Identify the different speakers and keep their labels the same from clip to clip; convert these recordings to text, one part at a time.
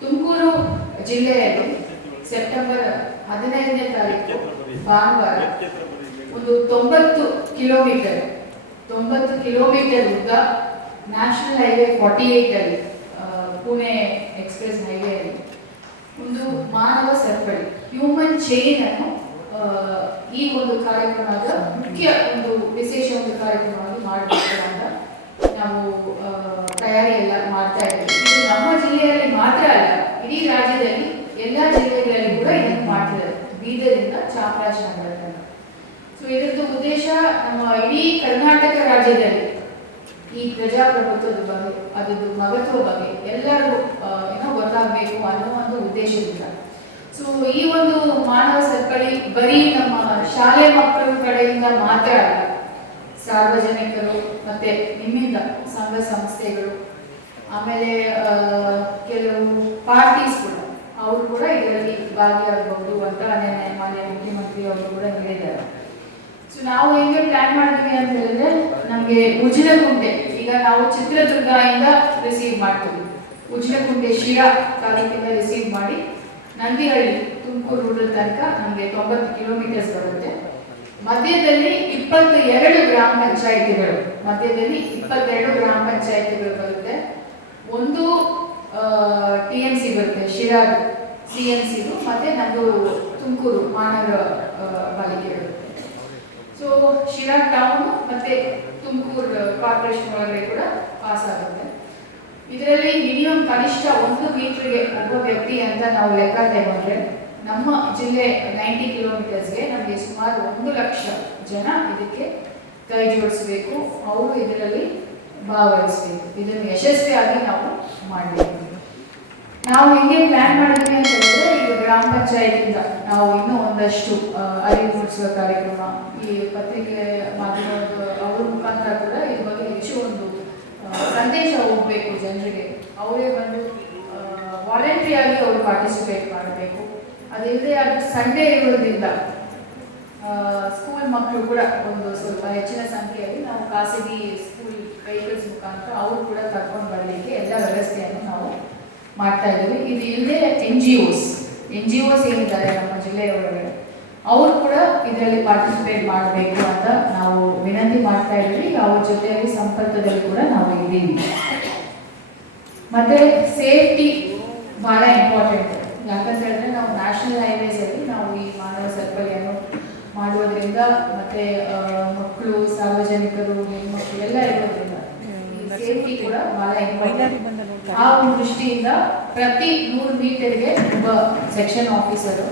Speaker 1: ತುಮಕೂರು ಜಿಲ್ಲೆಯಲ್ಲಿ ಸೆಪ್ಟೆಂಬರ್ ಹದಿನೈದನೇ ತಾರೀಕು ಭಾನುವಾರ ಒಂದು ತೊಂಬತ್ತು ಕಿಲೋಮೀಟರ್ ತೊಂಬತ್ತು ಕಿಲೋಮೀಟರ್ ಉದ್ದ ನ್ಯಾಷನಲ್ ಹೈವೇ ಫಾರ್ಟಿ ಅಲ್ಲಿ ಪುಣೆ ಎಕ್ಸ್ಪ್ರೆಸ್ ಹೈವೇ ಹೈವೇಯಲ್ಲಿ ಒಂದು ಮಾನವ ಸರಪಳಿ, ಹ್ಯೂಮನ್ ಚೈನ್ ಅನ್ನು ಈ ಒಂದು ಕಾರ್ಯಕ್ರಮದ ಮುಖ್ಯ ಒಂದು ವಿಶೇಷ ಒಂದು ಕಾರ್ಯಕ್ರಮವಾಗಿ ಮಾಡಬೇಕು ಅಂತ ನಾವು ಆ, ತಯಾರಿ ಎಲ್ಲ ಮಾಡ್ತಾ ಇದ್ದೀವಿ ಇದು ನಮ್ಮ ಜಿಲ್ಲೆಯಲ್ಲಿ ಮಾತ್ರ ಅಲ್ಲ ಇಡೀ ರಾಜ್ಯದಲ್ಲಿ ಎಲ್ಲ ಜಿಲ್ಲೆಗಳಲ್ಲಿ ಕೂಡ ಇದನ್ನು ಮಾಡ್ತಿದ್ದಾರೆ ಬೀದರಿಂದ ಚಾಮರಾಜನಗರ ನಗರ ಸೊ ಇದರದ್ದು ಉದ್ದೇಶ ನಮ್ಮ ಇಡೀ ಕರ್ನಾಟಕ ರಾಜ್ಯದಲ್ಲಿ ಈ ಪ್ರಜಾಪ್ರಭುತ್ವದ ಬಗ್ಗೆ, ಅದರದ್ದು ಮಹತ್ವ ಬಗ್ಗೆ ಎಲ್ಲರೂ ಏನೋ ಗೊತ್ತಾಗಬೇಕು ಅನ್ನೋ ಒಂದು ಉದ್ದೇಶದಿಂದ. ಸೊ ಈ ಒಂದು ಮಾನವ ಸರಪಳಿ ಬರೀ ನಮ್ಮ ಶಾಲೆ ಮಕ್ಕಳ ಕಡೆಯಿಂದ ಮಾತ್ರ ಅಲ್ಲ, ಸಾರ್ವಜನಿಕರು ಮತ್ತೆ ನಿಮ್ಮಿಂದ ಸಂಘ ಸಂಸ್ಥೆಗಳು, ಆಮೇಲೆ ಕೆಲವು ಪಾರ್ಟೀಸ್ ಕೂಡ ಅವರು ಕೂಡ ಇದರಲ್ಲಿ ಭಾಗಿಯಾಗಬಹುದು ಅಂತ ನೆನ್ನೆ ಮಾನ್ಯ ಮುಖ್ಯಮಂತ್ರಿ ಅವರು ಕೂಡ ಹೇಳಿದ್ದಾರೆ ಸೊ ನಾವು ಹೇಗೆ ಪ್ಲಾನ್ ಮಾಡಿದ್ವಿ ಅಂತ ಹೇಳಿದ್ರೆ ನಮಗೆ ಉಜಿರಕುಂಟೆ ಈಗ ನಾವು ಚಿತ್ರದುರ್ಗದಿಂದ ರಿಸೀವ್ ಮಾಡ್ತೀವಿ. ಉಜಿರಕುಂಟೆ ಶಿರಾ ತಾಲೂಕಿಂದ ರಿಸೀವ್ ಮಾಡಿ, ನಂದಿಹಳ್ಳಿ ತುಮಕೂರು ರೂರಲ್ ತನಕ ನಮಗೆ ತೊಂಬತ್ತು ಕಿಲೋಮೀಟರ್ಸ್ ಬರುತ್ತೆ. ಮಧ್ಯದಲ್ಲಿ ಇಪ್ಪತ್ತು ಎರಡು ಗ್ರಾಮ ಪಂಚಾಯಿತಿಗಳು, ಮಧ್ಯದಲ್ಲಿ ಇಪ್ಪತ್ತೆರಡು ಗ್ರಾಮ ಪಂಚಾಯಿತಿಗಳು ಬರುತ್ತೆ. ಒಂದು ಟಿ ಎಂ ಸಿ ಬರುತ್ತೆ, ಶಿರಾ ಸಿ ಎಂ ಸಿದು ಮತ್ತೆ ನಮ್ಮದು ತುಮಕೂರು ಮಹಾನಗರ ಪಾಲಿಕೆ ಸೊ ಶಿರಾ ಟೌನ್ ಮತ್ತೆ ತುಮಕೂರು ಕಾರ್ಪೊರೇಷನ್ ಒಳಗಡೆ ಕೂಡ ಪಾಸ್ ಆಗುತ್ತೆ. ಇದರಲ್ಲಿ ಮಿನಿಮಮ್ ಕನಿಷ್ಠ ಒಂದು ಮೀಟರ್ಗೆ ಒಬ್ಬ ವ್ಯಕ್ತಿ ಅಂತ ನಾವು ಲೆಕ್ಕ ಮಾಡಿದ್ರೆ ನಮ್ಮ ಜಿಲ್ಲೆ ನೈಂಟಿ ಕಿಲೋಮೀಟರ್ಸ್ಗೆ ನಮಗೆ ಸುಮಾರು ಒಂದು ಲಕ್ಷ ಜನ ಇದಕ್ಕೆ ಕೈ ಜೋಡಿಸಬೇಕು. ಅವರು ಇದರಲ್ಲಿ ಭಾಗವಹಿಸಬೇಕು. ಇದನ್ನು ಯಶಸ್ವಿಯಾಗಿ ನಾವು ಮಾಡಬೇಕು. ನಾವು ಹೆಂಗೆ ಪ್ಲಾನ್ ಮಾಡಿದ್ವಿ ಅಂತ ಗ್ರಾಮ ಪಂಚಾಯತಿಂದ ನಾವು ಇನ್ನೂ ಒಂದಷ್ಟು ಅರಿವು ಮೂಡಿಸುವ ಕಾರ್ಯಕ್ರಮ ಈ ಪತ್ರಿಕೆ ಮಾಧ್ಯಮದ ಅವ್ರ ಮುಖಾಂತರ ಕೂಡ ಇದ್ರ ಬಗ್ಗೆ ಹೆಚ್ಚು ಒಂದು ಸಂದೇಶ ಹೋಗ್ಬೇಕು ಜನರಿಗೆ. ಅವರೇ ಬಂದು ವಾಲಂಟ್ರಿ ಆಗಿ ಅವರು ಪಾರ್ಟಿಸಿಪೇಟ್ ಮಾಡಬೇಕು. ಅದಿಲ್ಲದೆ ಅದು ಸಂಡೇ ಇರೋದ್ರಿಂದ ಸ್ಕೂಲ್ ಮಕ್ಕಳು ಕೂಡ ಒಂದು ಸ್ವಲ್ಪ ಹೆಚ್ಚಿನ ಸಂಖ್ಯೆಯಲ್ಲಿ ನಾವು ಖಾಸಗಿ ಸ್ಕೂಲ್ ವೆಹಿಕಲ್ಸ್ ಮುಖಾಂತರ ಅವರು ಕೂಡ ಕರ್ಕೊಂಡು ಬರಲಿಕ್ಕೆ ಎಲ್ಲ ವ್ಯವಸ್ಥೆಯನ್ನು ನಾವು ಮಾಡ್ತಾ ಇದ್ದೀವಿ. ಇದು ಇಲ್ಲದೆ N G Os N G Os ಏನಿದ್ದಾರೆ ನಮ್ಮ ಜಿಲ್ಲೆಯ ಒಳಗಡೆ ಅವರು ಕೂಡ ಇದರಲ್ಲಿ ಪಾರ್ಟಿಸಿಪೇಟ್ ಮಾಡಬೇಕು ಅಂತ ನಾವು ವಿನಂತಿ ಮಾಡ್ತಾ ಇದ್ದೀವಿ. ಅವ್ರ ಜೊತೆಯಲ್ಲಿ ಸಂಪರ್ಕದಲ್ಲಿ ಕೂಡ ನಾವು ಇದ್ದೀವಿ. ಮತ್ತೆ ಸೇಫ್ಟಿ ಬಹಳ ಇಂಪಾರ್ಟೆಂಟ್ ಯಾಕಂತ ಹೇಳಿದ್ರೆ ನಾವು ನ್ಯಾಷನಲ್ ಹೈವೇಸ್ ಅಲ್ಲಿ ನಾವು ಈ ಮಾನವ ಸರಪಳಿಯನ್ನು ಮಾಡುವುದರಿಂದ ಮತ್ತೆ ಮಕ್ಕಳು, ಸಾರ್ವಜನಿಕರು, ಹೆಣ್ಮಕ್ಳು ಎಲ್ಲ ಇರೋದ್ರಿಂದ ಸೇಫ್ಟಿ ಕೂಡ ಬಹಳ ಇಂಪಾರ್ಟೆಂಟ್ ಆ ಒಂದು ದೃಷ್ಟಿಯಿಂದ ಪ್ರತಿ ನೂರು ಮೀಟರ್ಗೆ ಒಬ್ಬ ಸೆಕ್ಷನ್ ಆಫೀಸರು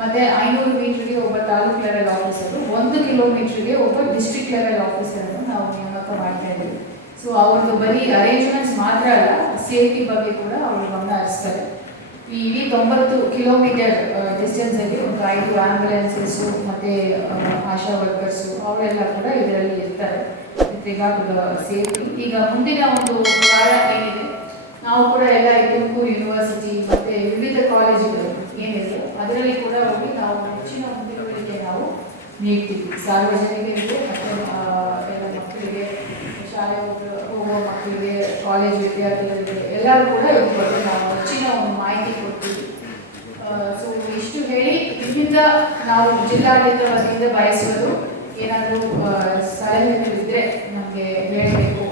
Speaker 1: ಮತ್ತೆ ಐನೂರು ಮೀಟರ್ಗೆ ಒಬ್ಬ ತಾಲೂಕ್ ಲೆವೆಲ್ ಆಫೀಸರು ಒಂದು ಕಿಲೋಮೀಟರ್ಗೆ ಒಬ್ಬ ಡಿಸ್ಟ್ರಿಕ್ಟ್ ಲೆವೆಲ್ ಆಫೀಸರನ್ನು ನಾವು ನೇಮಕ ಮಾಡ್ತಾ ಇದ್ದೀವಿ. ಸೊ ಅವ್ರದ್ದು ಬರೀ ಅರೇಂಜ್ಮೆಂಟ್ಸ್ ಮಾತ್ರ ಅಲ್ಲ ಸೇಫ್ಟಿ ಬಗ್ಗೆ ಕೂಡ ಅವರು ಗಮನ ಹರಿಸ್ತಾರೆ. ಈ ಇಡೀ ತೊಂಬತ್ತು ಕಿಲೋಮೀಟರ್ ಡಿಸ್ಟೆನ್ಸ್ ಅಲ್ಲಿ ಒಂದು ಐದು ಆಂಬ್ಯುಲೆನ್ಸಸ್ ಮತ್ತೆ ಆಶಾ ವರ್ಕರ್ಸು ಅವರೆಲ್ಲ ಕೂಡ ಇದರಲ್ಲಿ ಇರ್ತಾರೆ. ಸೇಫ್ಟಿ ಈಗ ಮುಂದಿನ ಒಂದು ವಾರ ಏನಿದೆ ನಾವು ಕೂಡ ಎಲ್ಲ ತುಮಕೂರು ಯೂನಿವರ್ಸಿಟಿ ಮತ್ತು ವಿವಿಧ ಕಾಲೇಜುಗಳು ಏನಿದೆ ಅದರಲ್ಲಿ ಕೂಡ ಹೋಗಿ ನಾವು ಹೆಚ್ಚಿನ ಮುಂದುವರಿಕೆ ನಾವು ನೀಡ್ತೀವಿ. ಸಾರ್ವಜನಿಕರಿಗೆ ಎಲ್ಲ ಮಕ್ಕಳಿಗೆ, ಶಾಲೆ ಹೋಗುವ ಮಕ್ಕಳಿಗೆ, ಕಾಲೇಜ್ ವಿದ್ಯಾರ್ಥಿಗಳಿಗೆ ಎಲ್ಲರೂ ಕೂಡ ಇದ್ರ ಬಗ್ಗೆ ನಾವು ಹೆಚ್ಚಿನ ಒಂದು ಮಾಹಿತಿ ಕೊಡ್ತೀವಿ. ಸೊ ಇಷ್ಟು ಹೇಳಿ ಇದರಿಂದ ನಾವು ಜಿಲ್ಲಾಡಳಿತ ಬಯಸುವುದು ಏನಾದರೂ ಸಲಹೆಗಳಿದ್ರೆ ನಮಗೆ ಹೇಳಬೇಕು